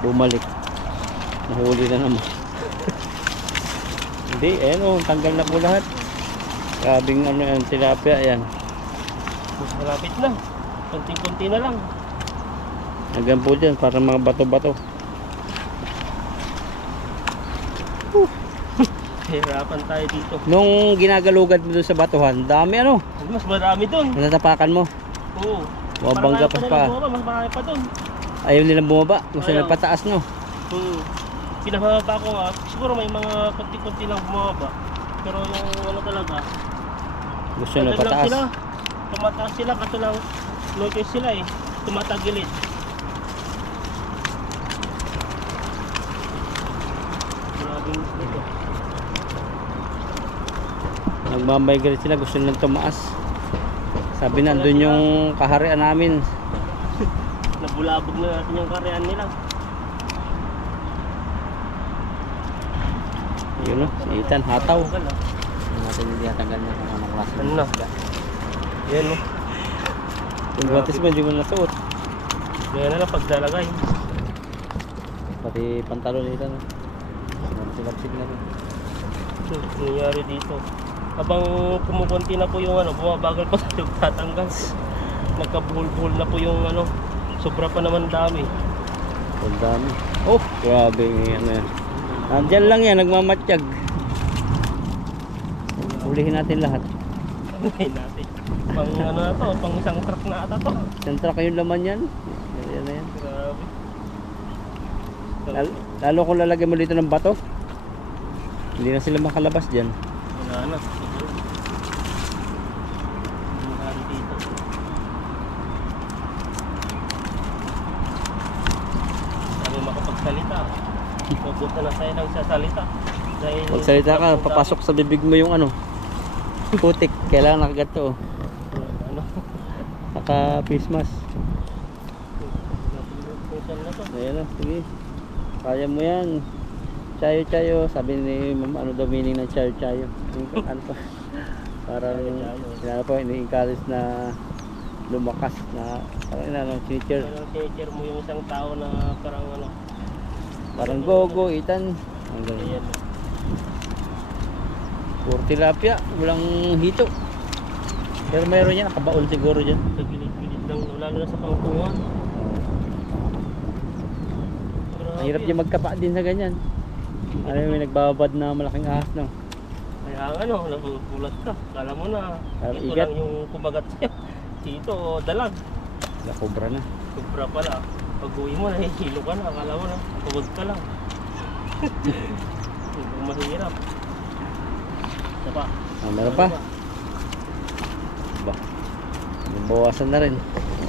Bumalik. Nahuli na naman. Hindi, ayan o. Tanggal na po lahat. Grabing ano yan, tilapia yan. Mas malapit na. Konting-konti na lang. Hanggang po dyan, para mga bato-bato. Hirapan tayo dito. Nung ginagalugad mo doon sa batuhan, dami ano. Mas marami dun. Natapakan mo. Oo. Wabangga pa pa. Mas marami pa dun. Ayaw nilang bumaba. Gusto Ayaw. nilang pataas no. Pinababa ko nga. Siguro may mga konti-konti lang bumaba. Pero yung ano talaga. Gusto nilang Tagdag lang pataas. sila. Tumataas sila kaso lang no choice sila eh. Tumatagilid. Maraming dito. Nagmamigrate sila. Gusto nilang tumaas. Sabi na, doon yung kaharian namin. Nabulabog na natin yung karyan nila. Yun no, si Ethan, hataw. Tanggal, ah. Natin hindi hatanggal na kung anong klase. Ano na? Yan no. Yung guantes mo, hindi mo nasuot. Yan na lang pagdalagay. Pati pantalon ni Ethan. Silapsik na rin. Nangyari dito. Habang kumukunti na po yung ano, bumabagal pa tayo tatanggal. Nagkabuhol-buhol na po yung ano. Sobra pa naman dami. Ang dami. Oh, grabe ano yan. Andyan lang yan, nagmamatsyag. Ulihin natin lahat. Ulihin natin. Pang ano na to, pang isang truck na ata to. Isang truck yung laman yan. Yan na yan. Grabe. Lalo kung lalagyan mo dito ng bato, hindi na sila makalabas dyan. Wala na. Siguro. Marami dito. Sabi makapagsalita. Mabuta na tayo ng sasalita. Dahil Magsalita ka, papasok sa bibig mo yung ano, putik. Kailangan nakaganto. Ano? Naka face mask. Kung na to. Ayan o, sige. Kaya mo yan. Chayo-chayo. Sabi ni ma'am, ano daw meaning ng chayo-chayo? Ano pa? Parang, ano pa, ini-encourage na lumakas na, parang ano, teacher. Parang teacher mo yung isang tao na parang ano. Parang go, Ethan. Hanggang Ayan. puro tilapia, walang hito. Pero mayroon yan, nakabaon siguro dyan. Sa gilid-gilid lang, lalo na sa pangtungan. Ang hirap niya magkapa din sa ganyan. Ano yung may nagbabad na malaking ahas, no? Kaya ano, nagugulat ka. Kala mo na, Parang ito igat. lang yung kumagat sa'yo. Dito, dalag. Nakobra na. Sobra pala. Pag uwi mo, nahihilo ka na. Akala mo na, pagod ka lang. Yung mahirap. Isa pa. Ah, meron pa? Ba? Bawasan na rin.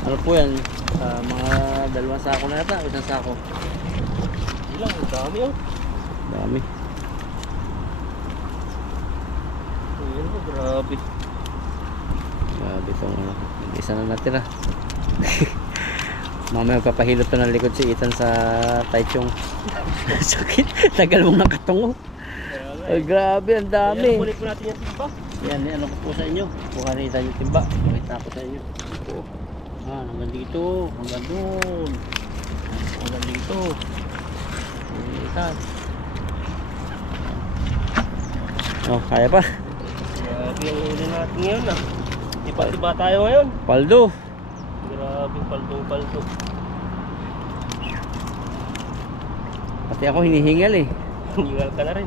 Ano po yan? Mga 2 sako na yata o 1 sako? Ilang, ang dami oh. Dami. Ayun oh, grabe. Grabe itong ano. Isa na natira. Mamaya magpapahilot to ng likod si Ethan sa Taichung. Sakit. Tagal mong nakatungo. Kaya nga Ay, grabe, ang dami. Ayan, kunin po natin yung timba. Yan, ano ko po sa inyo. Kuha na Ethan yung timba. Pakita ko sa inyo. Hanggang dito. Hanggang doon. Hanggang dito. Ethan. Oh, kaya pa. Grabe ang huli natin ngayon ah. Iba-iba tayo ngayon. Paldo. Grabe, paldong-paldo. Pati ako hinihingal eh. Hingal ka na rin.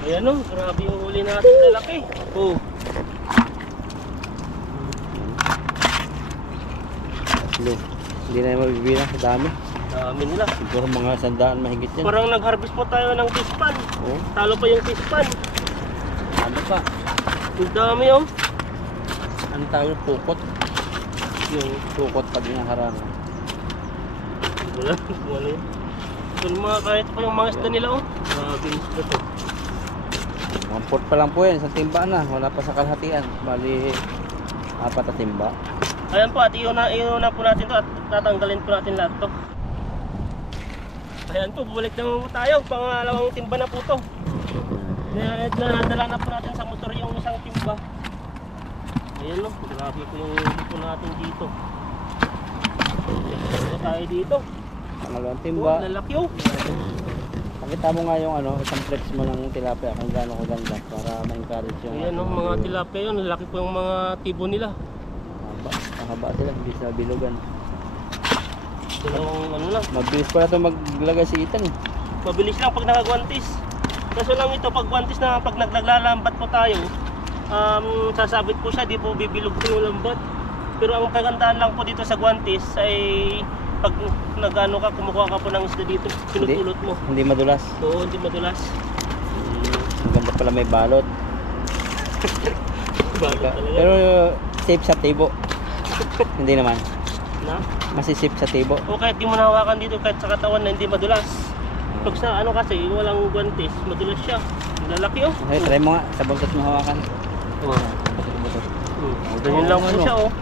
Ayan o, grabe yung huli natin, lalaki. Oh. Paldo. Hindi na yung mabibilang sa dami. Dami nila. Siguro mga 100 mahigit yan. Parang nag-harvest po tayo ng tispan. Oo. Talo pa yung tispan. Ano pa? Ang dami oh. Ang tawag pukot. Yung pukot pag inaharang. Wala. Wala yun. Yung mga kahit pa yung mga isda nila oh. Grabe yung isda to. 1/4 pa lang po yan. Isang timba na. Wala pa sa kalahatian. Bali, 4 na timba. Ayan po at iuna po natin to at tatanggalin po natin lahat to. Ayan po, bumalik na po tayo. Pangalawang timba na po to. Nadala na po natin sa motor yung isang timba. Ayan no, grabe po yung dito natin dito. Dito tayo dito. Pangalawang timba. Oh, lalaki oh. Pakita mo nga yung ano, isang flex mo ng tilapia kung gaano kaganda para ma-encourage yung Ayan no, mga tilapia yun. Lalaki po yung mga tibo nila. Mahaba sila, hindi sa bilugan. Dalawang ano lang. Mabilis pala ito maglagay si Ethan eh. Mabilis lang pag nakagwantis. Kaso lang ito pag gwantis na pag naglalambat po tayo, sasabit po siya, di po bibilog po yung lambat. Pero ang kagandahan lang po dito sa gwantis ay pag nagano ka, kumukuha ka po ng isda dito, pinutulot mo. Hindi madulas. Oo, hindi madulas. Ang ganda pala may balot. Bago talaga. Pero safe sa tibo. Hindi naman. Na? Masisip sa tibo. O kahit di mo nahawakan dito kahit sa katawan na hindi madulas. Pag sa ano kasi, walang gwantis, madulas siya. Lalaki oh. Okay, try mo nga. Sa buntot mo hawakan. Oo. Ganyan lang po ano? siya oh.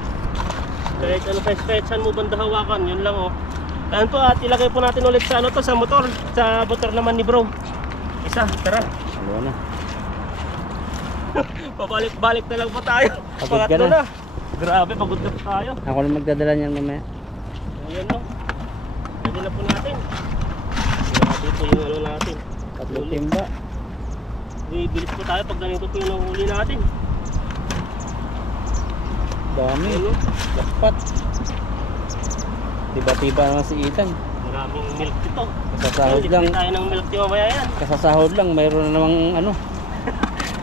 Kahit ano kahit saan mo banda hawakan, yun lang oh. Ayan po at ilagay po natin ulit sa ano to, sa motor. Sa motor naman ni bro. Isa, tara. Ano na. Pabalik-balik na lang po tayo. Pagod ka Pangatlo na. na. Grabe, pagod na po tayo. Ako na magdadala niyan mamaya. Ayan no. Pwede na po natin. Grabe po yung ano natin. 3 timba. Bibilis po tayo pag ganito po yung nahuli natin. Dami. Ayan no. Dapat. Tiba-tiba naman si Ethan. Maraming milk dito. Kasasahod lang. Hindi tayo ng milk di mamaya yan. Kasasahod lang. Mayroon na namang ano.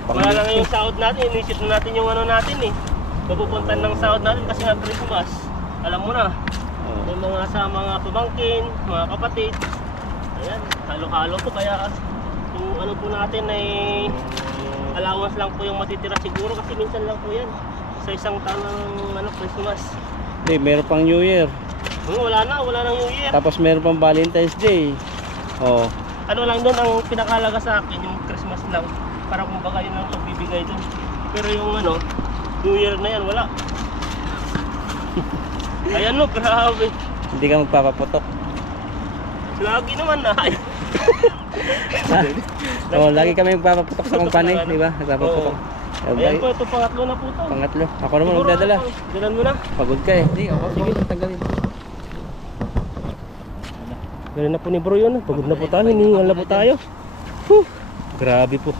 Wala lang yung sahod natin, inisip na natin yung ano natin eh. Pupuntan ng sahod natin kasi nga Christmas. Alam mo na, Oh. may mga sa mga pamangkin, mga kapatid. Ayan, halo-halo po kaya yung ano po natin ay allowance lang po yung matitira siguro kasi minsan lang po yan. Sa isang taon ng ano, Christmas. Hindi, meron pang New Year. Wala nang New Year. Tapos meron pang Valentine's Day. Oh. Ano lang doon ang pinakalaga sa akin, yung Christmas lang. Para kumbaga yun ang pagbibigay doon. Pero yung ano, New Year na yan, wala. Ayan no, grabe. Hindi ka magpapaputok. Lagi naman na. Oh, lagi kami magpapaputok sa kumpanya, di ba? Nagpapaputok. Ayan po, ito pangatlo na po to. Pangatlo. Ako naman Siguro magdadala. ako, dalan mo na. Pagod ka eh. Hindi, ako. Sige, tanggalin. Galing na po ni bro yun. Pagod na po tayo, hiningal na po tayo. Whew. Grabe po.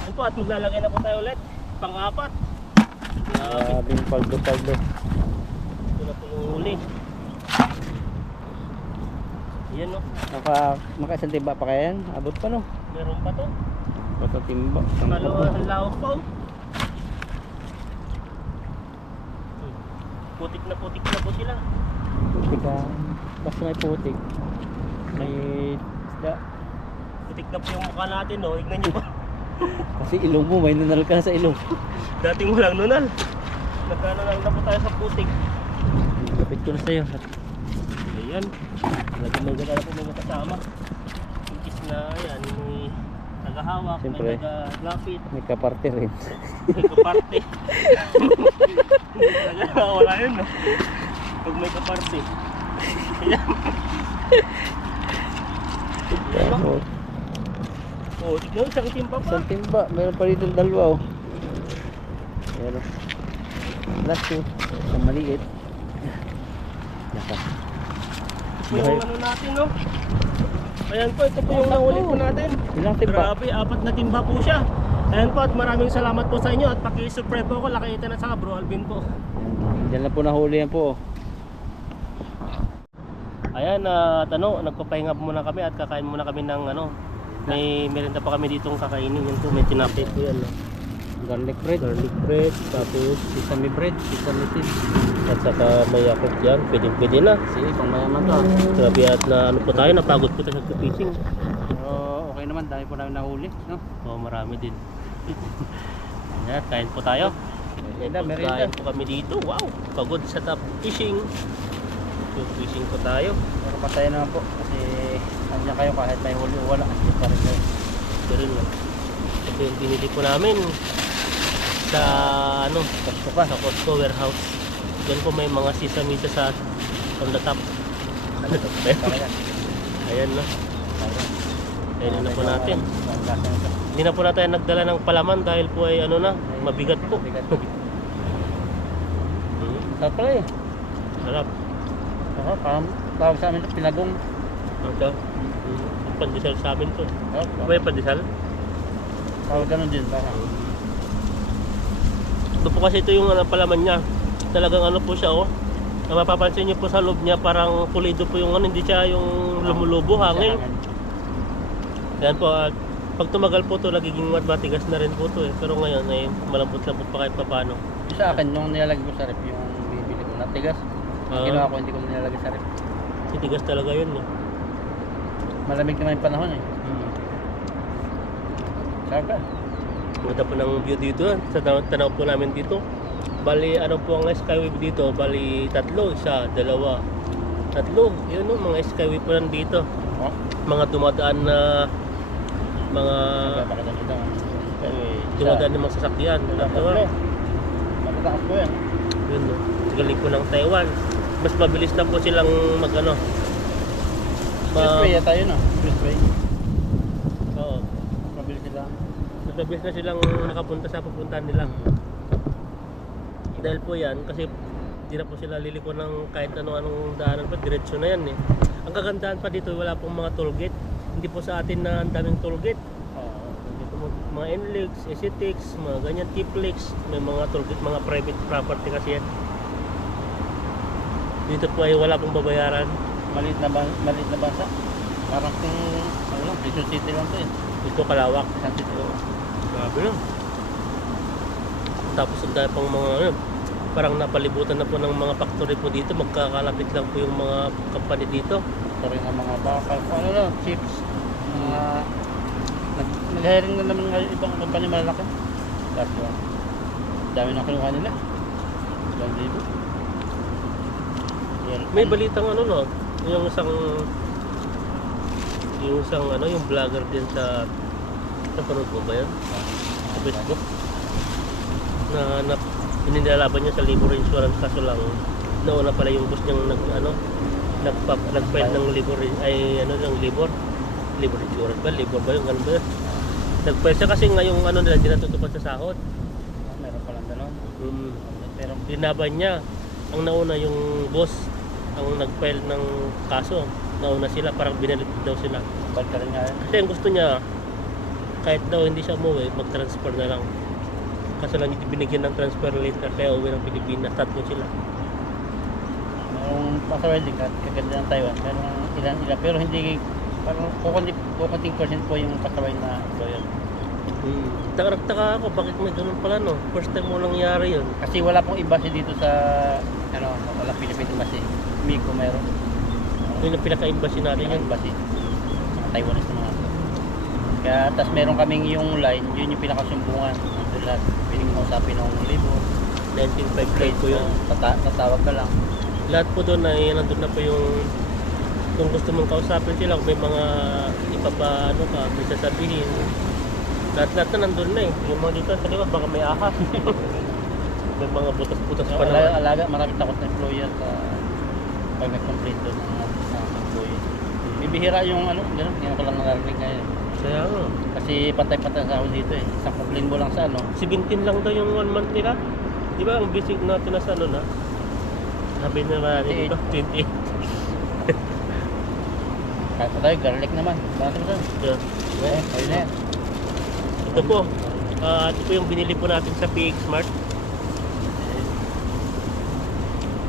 Ayan po, at maglalagay na po tayo ulit. Pang-apat. Grabe. Grabing paldo-paldo. Ito na po yung huli. Ayan no. Makaisang timba pa kaya yan? Abot pa no? Meron pa to. Bato timba. Kalawa, ang lawak pa oh. Putik na po sila. Putik ka. Basta may putik. May isda. Putik na po yung mukha natin oh. Ignan nyo ba? Kasi ilong mo, may nunal ka sa ilong. Dating walang nunal. Nagkanunal na po tayo sa putik. Kapit ko na sa'yo. Ayan. Lagyan may gana po may makasama. Inkis na yan. May tagahawak. Siyempre. May taga-lapit. May kaparte rin. May kaparte. Talaga wala yun no. Pag may kaparte. Ayan. Oh, Oh, tignan mo, isang timpa pa. isang timba. Meron pa dito dalawa oh. Ayan oh. Last two. Isang maliit. Naka. Ito po yung ano natin no. Ayan po, ito po yung nahuli po natin. Ilang timba? Grabe, 4 na timba po siya. Ayan po at maraming salamat po sa inyo at paki-subscribe po ako, Lakita na sa Bro Alvin po. Diyan lang po nahuli yan po oh. Ayan, nagpapahinga muna kami at kakain muna kami ng ano. May merienda pa kami ditong kakainin. Yan po, may tinapay po yan. No? garlic bread, garlic bread, tapos sesame bread, sesame seeds. at saka may yakot yan. Pwede na. Sige, pang mayaman to. Grabe at na ano po tayo, napagod po tayo sa fishing. Pero okay naman, dami po namin nahuli, no? Oh, marami din. Yan, kain po tayo. Merienda. Kain po kami dito. Wow, pagod sa top fishing. So, fishing po tayo. Pero masaya naman po kasi nandiyan kayo kahit may huli o wala. Kasi pa rin kayo. Pero yun, ito yung binili po namin sa ano, Costco pa. sa Costco warehouse. Diyan po may mga sesame sa on the top. Talaga. Ayan na. Ayan na po natin. Ang lasa nito. Hindi na po natin nagdala ng palaman dahil po ay ano na, mabigat po. Bigat. Hmm, Sarap pala eh. sarap. Sarap, parang tawag sa amin ito, pinagong. Ito. Pandesal sa amin to. Sarap. Ano ba yung pandesal? Tawag ganun din. Parang. Ito po kasi ito yung ano, palaman niya. Talagang ano po siya oh. Ang mapapansin niyo po sa loob niya parang pulido po yung ano, hindi siya yung lumulubo hangin. Yan po, pag tumagal po to nagiging matigas na rin po to eh. Pero ngayon ay malambot-lambot pa kahit papano. Yung sa akin, nung nilalagay ko sa rep, yung bibili ko, natigas. Ah. Ginawa ko, hindi ko nilalagay sa rep. Titigas talaga yun eh. Malamig naman yung panahon eh. Sarap ka. Maganda po ng view dito sa tanaw po namin dito. Bali ano po ang skyway dito, bali tatlo, isa, dalawa, tatlo. Yun no, mga skyway po nandito. Oh, Mga dumadaan na mga napakita dito. dumadaan na mga sasakyan. Tatlo. Matatakas po yan. Yun no. Galing po ng Taiwan. Mas mabilis na po silang mag ano. Expressway yata yun, no? Expressway. Oo. Mabilis nila. Mas mabilis na silang nakapunta sa pupuntahan nila. Dahil po yan, kasi hindi na po sila liliko ng kahit anong daanan pa, diretso na yan eh. Ang kagandahan pa dito, wala pong mga toll gate. Hindi po sa atin na ang daming toll gate. Dito po, mga NLEX, SCTX, mga ganyan, TPLEX, may mga toll gate, mga private property kasi yan. Dito po ay wala pong babayaran. Maliit na bansa. Parang kung, ano lang, Quezon City lang to eh. Dito kalawak. Quezon City. Grabe lang. Tapos ang dami pang mga ano, parang napalibutan na po ng mga factory po dito. Magkakalapit lang po yung mga company dito. Ito rin ang mga bakal. Kung ano lang, chips. Mga, nag-hiring na naman ngayon ibang kumpanya malalaki. Tapos, dami na kinuha nila. 2,000. May balitang ano no, yung isang ano, yung vlogger din sa panood mo ba yan? Sa Facebook? Na inilalaban niya sa labor insurance kaso lang nauna pala yung boss niyang nag-file ng labor ay ano ng labor insurance ba? Labor ba yung ganun ba yun? Nag-file siya kasi ngayong ano nila hindi natutupad sa sahod. Meron palang gano'n. Pero, Linaban niya. Ang nauna yung boss ang nag-file ng kaso. Nauna sila, parang binalit daw sila. bad ka rin nga yun. Kasi ang gusto niya, kahit daw hindi siya umuwi, mag-transfer na lang. Kaso lang hindi binigyan ng transfer later, kaya uwi ng Pilipinas. Tatlo sila. Merong pasaway din kaganda ng Taiwan. Merong ilan, pero hindi, parang kukunting percent po yung pasaway na ito yun. Taka ako, bakit may ganun pala no? First time mo nangyari yun. Kasi wala pong embassy dito sa, ano, wala Philippine embassy. Miko meron. Yun ang pinaka-embassy natin Yung yun. embassy. Mga Taiwanese na mga. Kaya, tas meron kaming yung line, yun yung pinakasumbungan. Nandun lahat, piling mausapin ng libro. 1955 po yun. Tatawag ka lang. Lahat po doon ay nandun na po yung kung gusto mong kausapin sila, kung may mga ano ka, may sasabihin. Lahat na nandun na eh. Yung mga dito sa liwa, baka may ahas. May mga butas-butas pa naman. Alaga, maraming takot na employer sa pag nag-complain doon ng employee. Bibihira yung ano, gano'n, ngayon ko lang narinig ngayon. Kaya nga. Kasi pantay-pantay sa akin dito eh. Isang complain mo lang sa ano. 17 lang daw yung 1 month nila. Di ba ang basic natin na sa ano na? Sabi na natin, di ba? 28. Kahit pa tayo, garlic naman. Bakit mo doon? Yeah. Ayun na yan. Ito po. Ito po yung binili po natin sa PX Mart.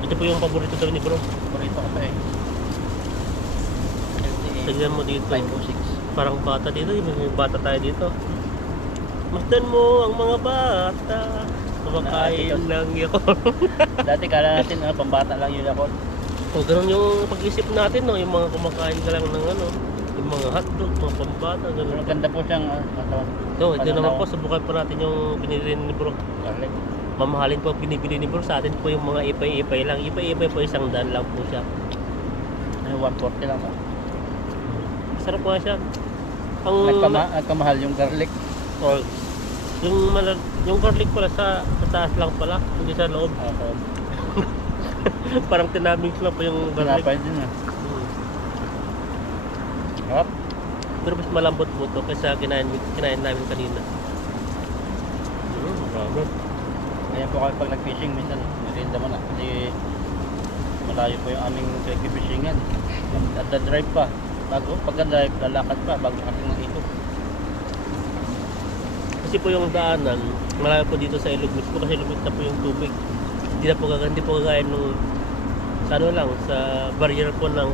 Ito po yung paborito daw ni bro. Paborito ko pa eh. Tignan mo dito. 506. Parang bata dito. May bata tayo dito. Masdan mo ang mga bata. Kumakain lang yun. Dati kala natin pambata lang yun ako. O ganun yung pag-isip natin, no? Yung mga kumakain ka lang ng ano, yung mga hotdog, mga pambata, ganun. Maganda po siyang No, ito naman po, subukan po natin yung binili ni Bro. garlic. Mamahalin po ang binibili ni Bro. Sa atin po yung mga ipay-ipay lang. Ipay-ipay po 100 lang po siya. Ay, 140 lang po. Sarap nga siya. Ang Nagkamahal yung garlic. or, yung garlic pala sa taas lang pala, hindi sa loob. Parang tinamix lang po yung garlic. Tinapay din ah. Hmm. Harap. Pero mas malambot po to kaysa kinain namin kanina. Grabe. Ayan po kami pag nag-fishing minsan. Merinda mo na. Kasi malayo po yung aming nag-fishingan. At the drive pa. Pagka-drive, lalakad pa bago kami ng ito. Kasi po yung daanan, malayo po dito sa ilog mismo kasi lumit na po yung tubig. Hindi po kagaya nung sa ano lang, sa barrier po ng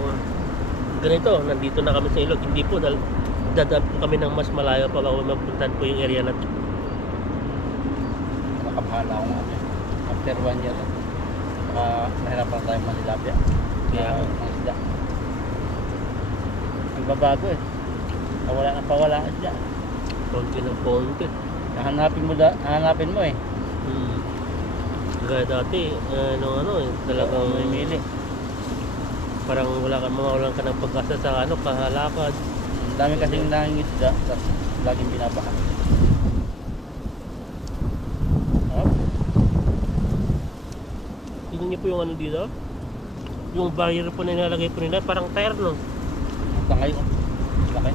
ganito, nandito na kami sa ilog. Hindi po, dadaan po kami ng mas malayo pa bago mapuntahan po yung area na to. Nakabahala akong ano. After 1 year, nahirapan tayo manilapya. Kaya, Mga isda. Nagbabago eh. Pawala ang isda. konti ng konti. Hanapin mo eh. Gaya dati, talagang Mamimili. parang mawalan ka ng pag-asa sa kahalakad. Ang dami kasing nanging isda, tapos laging binabaha. Tingnan niyo po yung dito. Yung barrier po na nilalagay po nila, parang tire, no? Tangay ko. Laki.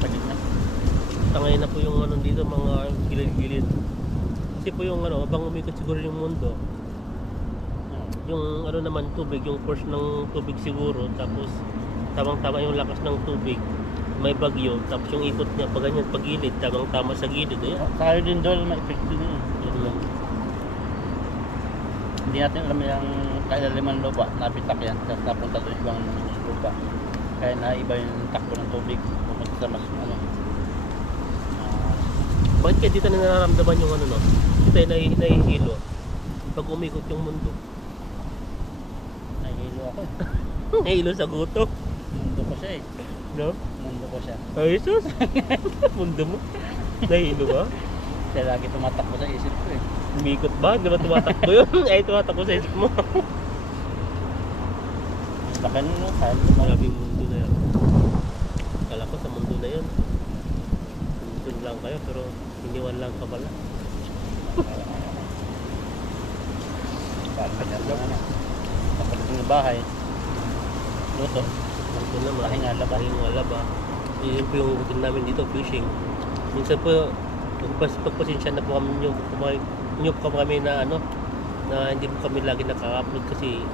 Sa gitna. Tangay na po yung dito, mga gilid-gilid. Kasi po yung habang umikot siguro yung mundo, yung naman tubig, yung force ng tubig siguro, tapos tamang-tama yung lakas ng tubig, may bagyo, tapos yung ikot niya pag ganyan, pag gilid, tamang-tama sa gilid, ayan. Saka din doon, ma-effect din yun. Yun lang. Hindi natin alam yung kailaliman lupa, napitak yan, tapos napunta doon ibang lupa. Kaya naiba yung takbo ng tubig, pumunta sa mas Bakit kaya dito na nararamdaman yung no? Dito ay nahihilo pag umikot yung mundo. nahihilo ako eh. Nahihilo sa guto. Mundo ko siya eh. No? Mundo ko siya. Ay, Jesus! Mundo mo. Nahihilo ba? Kaya lagi tumatakbo sa isip ko eh. Umikot ba? Di ba tumatakbo yun? Ay, tumatakbo sa isip mo. Laki nun, no? Kaya mo Maraming mundo na yan. Kala ko sa mundo na yun. Doon lang kayo, pero iniwan lang ka pala. parang kanya na. Kapag ng bahay, luto. Doon naman. Pahinga laba. Pahinga laba. Yun po yung routine namin dito, fishing. Minsan po, pagpasensya na po nyo po kami na na hindi po kami lagi nakaka-upload kasi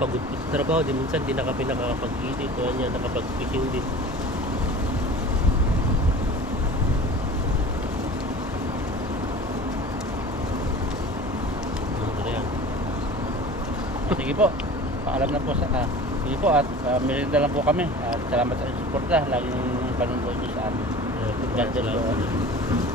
pagod po sa trabaho. Minsan di na kami nakakapag-edit o nakapag-fishing din. Sige po. Paalam na po sige po at merienda lang po kami. At salamat sa suporta. Laging panunod nyo sa amin. God bless you.